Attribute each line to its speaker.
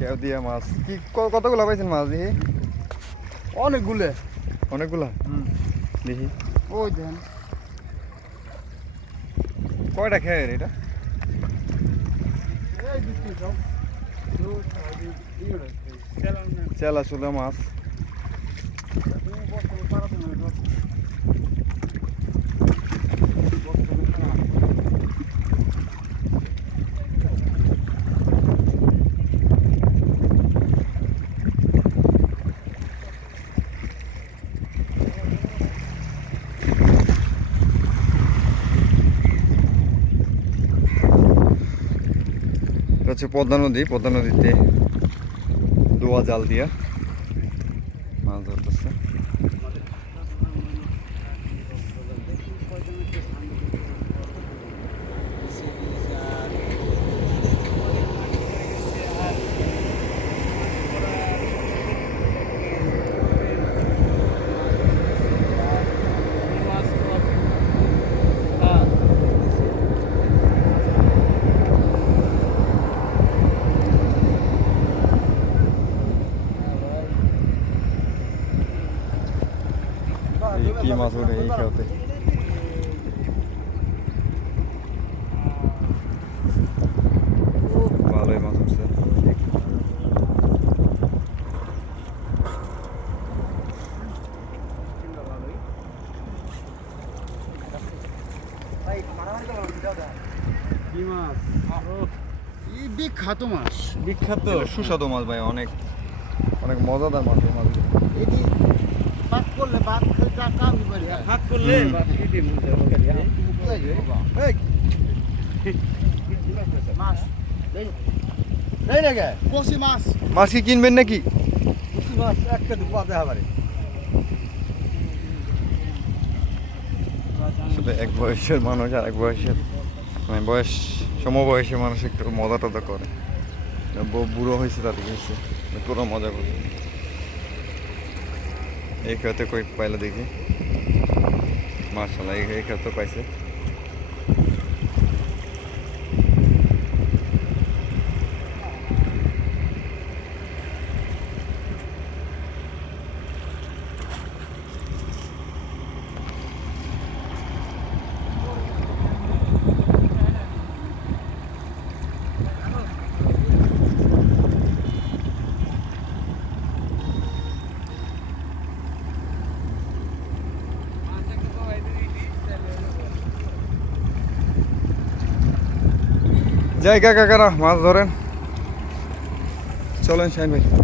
Speaker 1: কেউ দিয়ে মাছ কি কতগুলো পাইছেন মাছ দেখি
Speaker 2: অনেকগুলো
Speaker 1: অনেকগুলা
Speaker 2: হুম
Speaker 1: দেখি
Speaker 2: ওই দেখেন
Speaker 1: কয়টা খেয়ে এটা চেলা চুলা মাছ এটা হচ্ছে পদ্মা নদী পদ্মা নদীতে দোয়া জাল দিয়া মাছ ধরতেছে। কি মাছ ওঠে এই খেতে? ভালোই মাছ উঠছে।
Speaker 2: এই বিখ্যাত মাছ।
Speaker 1: বিখ্যাত। সুস্বাদু মাছ ভাই অনেক অনেক মজাদার মাছ এই মাছগুলো।
Speaker 2: এটি ভাত করলে ভাত মাছ
Speaker 1: কি কিনবেন নাকি?
Speaker 2: মাছ
Speaker 1: এক বয়সের মানুষ আর এক বয়সের মানে বয়স সমবয়সী মানুষ একটু মজা টজা করে বুড়ো হয়েছে তাদের হয়েছে পুরো মজা করছে এই খেতে কই পাইলে দেখি? মার্শাল্লাহ এই খেতে পাইছে। যাই কাকারা মাছ ধরেন। চলেন শাইন ভাই।